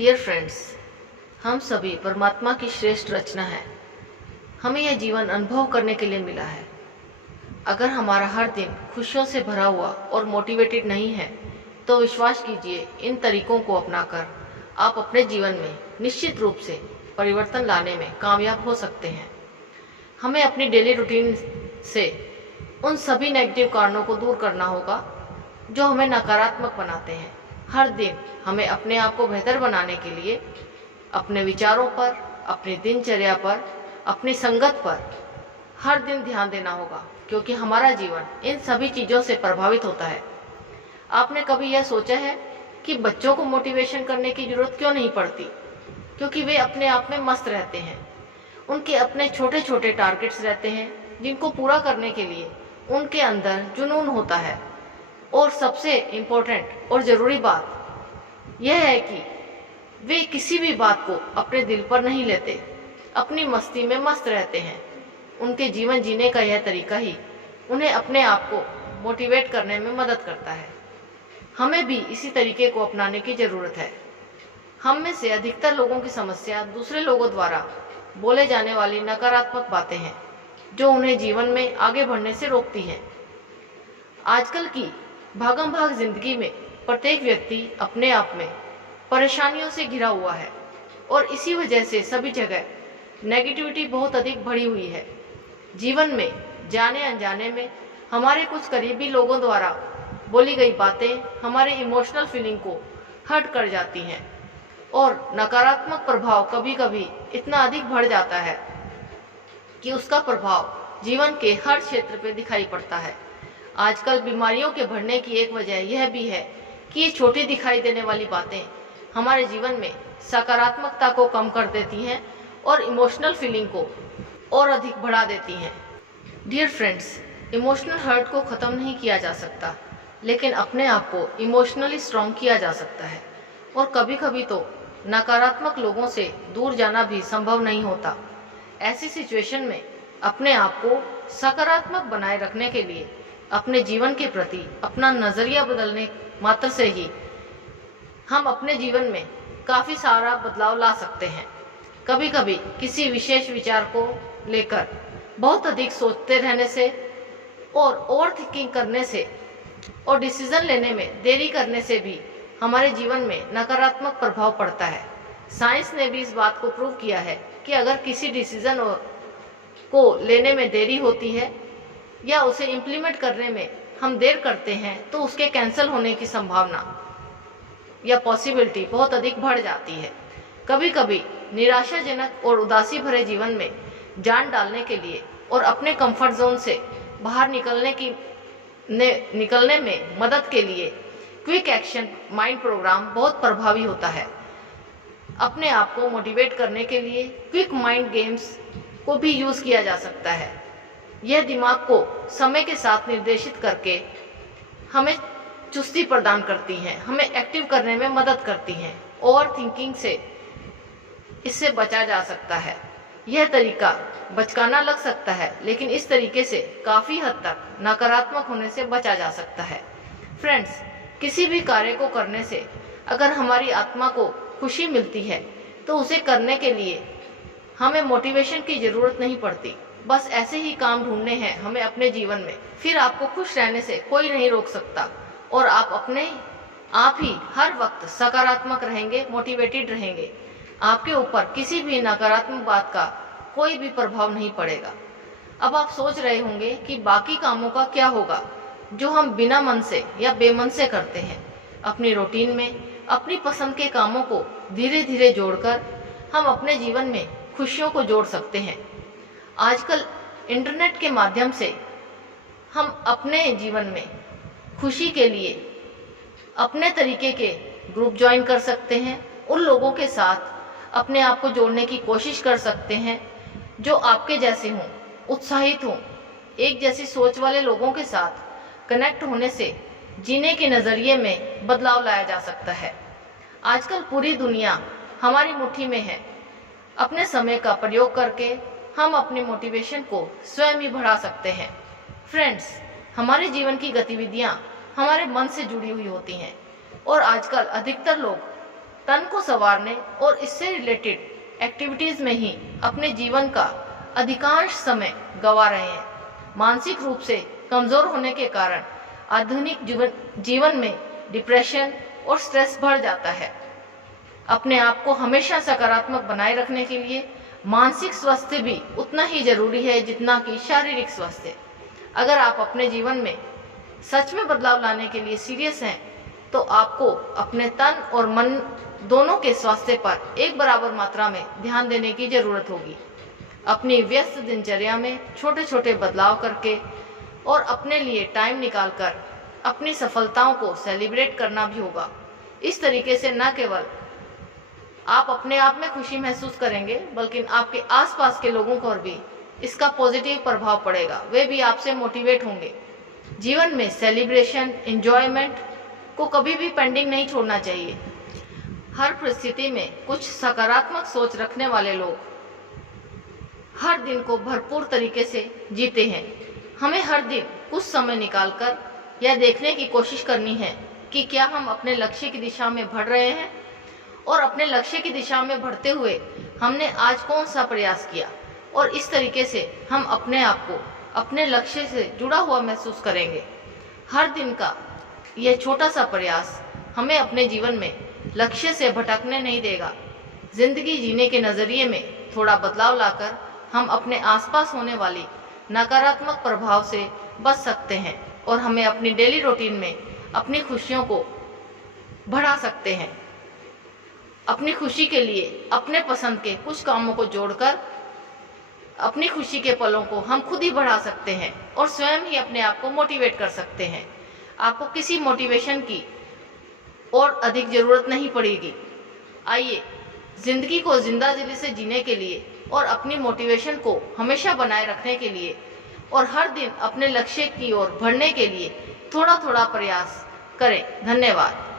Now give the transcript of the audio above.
Dear friends, हम सभी परमात्मा की श्रेष्ठ रचना है। हमें यह जीवन अनुभव करने के लिए मिला है। अगर हमारा हर दिन खुशियों से भरा हुआ और मोटिवेटेड नहीं है तो विश्वास कीजिए, इन तरीकों को अपनाकर आप अपने जीवन में निश्चित रूप से परिवर्तन लाने में कामयाब हो सकते हैं। हमें अपनी डेली रूटीन से उन सभी नेगेटिव कारणों को दूर करना होगा जो हमें नकारात्मक बनाते हैं। हर दिन हमें अपने आप को बेहतर बनाने के लिए अपने विचारों पर, अपनी दिनचर्या पर, अपनी संगत पर हर दिन ध्यान देना होगा, क्योंकि हमारा जीवन इन सभी चीज़ों से प्रभावित होता है। आपने कभी यह सोचा है कि बच्चों को मोटिवेशन करने की जरूरत क्यों नहीं पड़ती? क्योंकि वे अपने आप में मस्त रहते हैं। उनके अपने छोटे छोटे टारगेट्स रहते हैं जिनको पूरा करने के लिए उनके अंदर जुनून होता है। और सबसे इम्पोर्टेंट और ज़रूरी बात यह है कि वे किसी भी बात को अपने दिल पर नहीं लेते, अपनी मस्ती में मस्त रहते हैं। उनके जीवन जीने का यह तरीका ही उन्हें अपने आप को मोटिवेट करने में मदद करता है। हमें भी इसी तरीके को अपनाने की ज़रूरत है। हम में से अधिकतर लोगों की समस्या दूसरे लोगों द्वारा बोले जाने वाली नकारात्मक बातें हैं जो उन्हें जीवन में आगे बढ़ने से रोकती हैं। आजकल की भागम भाग जिंदगी में प्रत्येक व्यक्ति अपने आप में परेशानियों से घिरा हुआ है और इसी वजह से सभी जगह नेगेटिविटी बहुत अधिक बढ़ी हुई है। जीवन में जाने अनजाने में हमारे कुछ करीबी लोगों द्वारा बोली गई बातें हमारे इमोशनल फीलिंग को हर्ट कर जाती हैं और नकारात्मक प्रभाव कभी कभी इतना अधिक बढ़ जाता है कि उसका प्रभाव जीवन के हर क्षेत्र पर दिखाई पड़ता है। आजकल बीमारियों के बढ़ने की एक वजह यह भी है कि ये छोटी दिखाई देने वाली बातें हमारे जीवन में सकारात्मकता को कम कर देती हैं और इमोशनल फीलिंग को और अधिक बढ़ा देती हैं। डियर फ्रेंड्स, इमोशनल हर्ट को ख़त्म नहीं किया जा सकता, लेकिन अपने आप को इमोशनली स्ट्रॉन्ग किया जा सकता है। और कभी कभी तो नकारात्मक लोगों से दूर जाना भी संभव नहीं होता। ऐसी सिचुएशन में अपने आप को सकारात्मक बनाए रखने के लिए अपने जीवन के प्रति अपना नज़रिया बदलने मात्र से ही हम अपने जीवन में काफ़ी सारा बदलाव ला सकते हैं। कभी कभी किसी विशेष विचार को लेकर बहुत अधिक सोचते रहने से और ओवर थिंकिंग करने से और डिसीजन लेने में देरी करने से भी हमारे जीवन में नकारात्मक प्रभाव पड़ता है। साइंस ने भी इस बात को प्रूव किया है कि अगर किसी डिसीजन को लेने में देरी होती है या उसे इम्प्लीमेंट करने में हम देर करते हैं तो उसके कैंसिल होने की संभावना या पॉसिबिलिटी बहुत अधिक बढ़ जाती है। कभी कभी निराशाजनक और उदासी भरे जीवन में जान डालने के लिए और अपने कंफर्ट जोन से बाहर निकलने में मदद के लिए क्विक एक्शन माइंड प्रोग्राम बहुत प्रभावी होता है। अपने आप को मोटिवेट करने के लिए क्विक माइंड गेम्स को भी यूज़ किया जा सकता है। यह दिमाग को समय के साथ निर्देशित करके हमें चुस्ती प्रदान करती हैं, हमें एक्टिव करने में मदद करती हैं। ओवर थिंकिंग से इससे बचा जा सकता है। यह तरीका बचकाना लग सकता है, लेकिन इस तरीके से काफ़ी हद तक नकारात्मक होने से बचा जा सकता है। फ्रेंड्स, किसी भी कार्य को करने से अगर हमारी आत्मा को खुशी मिलती है तो उसे करने के लिए हमें मोटिवेशन की ज़रूरत नहीं पड़ती। बस ऐसे ही काम ढूंढने हैं हमें अपने जीवन में। फिर आपको खुश रहने से कोई नहीं रोक सकता और आप ही हर वक्त सकारात्मक रहेंगे, मोटिवेटेड रहेंगे। आपके ऊपर किसी भी नकारात्मक बात का कोई भी प्रभाव नहीं पड़ेगा। अब आप सोच रहे होंगे कि बाकी कामों का क्या होगा जो हम बिना मन से या बेमन से करते हैं। अपनी रूटीन में अपनी पसंद के कामों को धीरे धीरे जोड़कर हम अपने जीवन में खुशियों को जोड़ सकते हैं। आजकल इंटरनेट के माध्यम से हम अपने जीवन में खुशी के लिए अपने तरीके के ग्रुप ज्वाइन कर सकते हैं। उन लोगों के साथ अपने आप को जोड़ने की कोशिश कर सकते हैं जो आपके जैसे हों, उत्साहित हों। एक जैसी सोच वाले लोगों के साथ कनेक्ट होने से जीने के नज़रिए में बदलाव लाया जा सकता है। आजकल पूरी दुनिया हमारी मुट्ठी में है। अपने समय का प्रयोग करके हम अपनी मोटिवेशन को स्वयं ही बढ़ा सकते हैं। फ्रेंड्स, हमारे जीवन की गतिविधियां हमारे मन से जुड़ी हुई होती हैं और आजकल अधिकतर लोग तन को संवारने और इससे रिलेटेड एक्टिविटीज में ही अपने जीवन का अधिकांश समय गंवा रहे हैं। मानसिक रूप से कमजोर होने के कारण आधुनिक जीवन में डिप्रेशन और स्ट्रेस बढ़ जाता है। अपने आप को हमेशा सकारात्मक बनाए रखने के लिए मानसिक स्वास्थ्य भी उतना ही जरूरी है जितना कि शारीरिक स्वास्थ्य। अगर आप अपने जीवन में सच में बदलाव लाने के लिए सीरियस हैं तो आपको अपने तन और मन दोनों के स्वास्थ्य पर एक बराबर मात्रा में ध्यान देने की जरूरत होगी। अपनी व्यस्त दिनचर्या में छोटे छोटे बदलाव करके और अपने लिए टाइम निकालकर अपनी सफलताओं को सेलिब्रेट करना भी होगा। इस तरीके से न केवल आप अपने आप में खुशी महसूस करेंगे बल्कि आपके आसपास के लोगों पर भी इसका पॉजिटिव प्रभाव पड़ेगा। वे भी आपसे मोटिवेट होंगे। जीवन में सेलिब्रेशन, एंजॉयमेंट को कभी भी पेंडिंग नहीं छोड़ना चाहिए। हर परिस्थिति में कुछ सकारात्मक सोच रखने वाले लोग हर दिन को भरपूर तरीके से जीते हैं। हमें हर दिन कुछ समय निकालकर यह देखने की कोशिश करनी है कि क्या हम अपने लक्ष्य की दिशा में बढ़ रहे हैं और अपने लक्ष्य की दिशा में बढ़ते हुए हमने आज कौन सा प्रयास किया, और इस तरीके से हम अपने आप को अपने लक्ष्य से जुड़ा हुआ महसूस करेंगे। हर दिन का यह छोटा सा प्रयास हमें अपने जीवन में लक्ष्य से भटकने नहीं देगा। जिंदगी जीने के नजरिए में थोड़ा बदलाव लाकर हम अपने आसपास होने वाली नकारात्मक प्रभाव से बच सकते हैं और हमें अपनी डेली रूटीन में अपनी खुशियों को बढ़ा सकते हैं। अपनी खुशी के लिए अपने पसंद के कुछ कामों को जोड़कर अपनी खुशी के पलों को हम खुद ही बढ़ा सकते हैं और स्वयं ही अपने आप को मोटिवेट कर सकते हैं। आपको किसी मोटिवेशन की और अधिक जरूरत नहीं पड़ेगी। आइए जिंदगी को जिंदा दिली से जीने के लिए और अपनी मोटिवेशन को हमेशा बनाए रखने के लिए और हर दिन अपने लक्ष्य की ओर बढ़ने के लिए थोड़ा थोड़ा प्रयास करें। धन्यवाद।